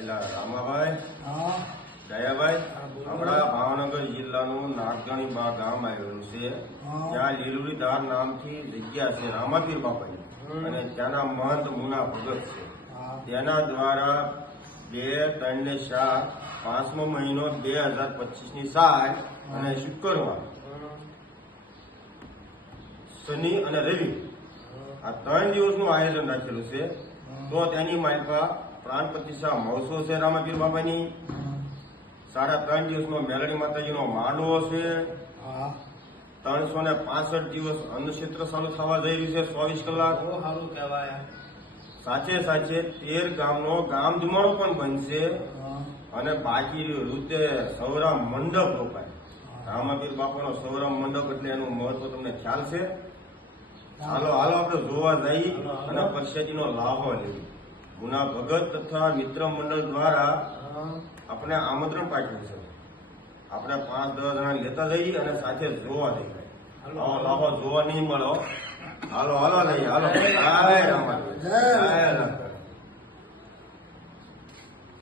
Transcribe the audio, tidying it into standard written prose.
એલા રામાભાઈ, હા દયાભાઈ, આપણા ભાવનગર જિલ્લાનું નાગણી બા ગામ આવેલું છે. ત્યાં લીલુડીધાર નામથી જગ્યા છે રામાપીર બાપાની, અને ત્યાંના મહંત મુના ભગત છે. તેના દ્વારા 2, 3 ને 7 5મો મહિનો 2025 ની સાલ અને શુક્રવાર, શનિ અને રવિ આ 3 દિવસનું આયોજન રાખેલું છે. તો તેની માલપા પ્રાણ પ્રતિષ્ઠા મહોત્સવ છે રામાપીર બાપાની. 3.5 દિવસનો મેલડી માતાજીનો માંડવો છે. 365 દિવસ અન્નક્ષેત્ર ચાલુ થવા જઈ રહ્યું છે 24 કલાક. સારું કહેવાય. સાથે 13 ગામનો ગામ જમાડો પણ બનશે. અને બાકી રીતે સૌરામ મંડપ રોપાય. રામાપીર બાપાનો સૌરામ મંડપ એટલે એનું મહત્વ તમને ખ્યાલ છે. હાલો આપણે જોવા જઈ અને પરસેટીનો લાભો લેવી. ગુના ભગત તથા મિત્ર મંડળ દ્વારા આપણે આમંત્રણ પાઠવ્યું છે. આપણે 5-10 જણા લેતા જઈએ અને સાથે જોવા જઈએ. આવો લાભો જોવા નહીં મળો. હાલો લઈએ. હાલો. જય રામાપીર.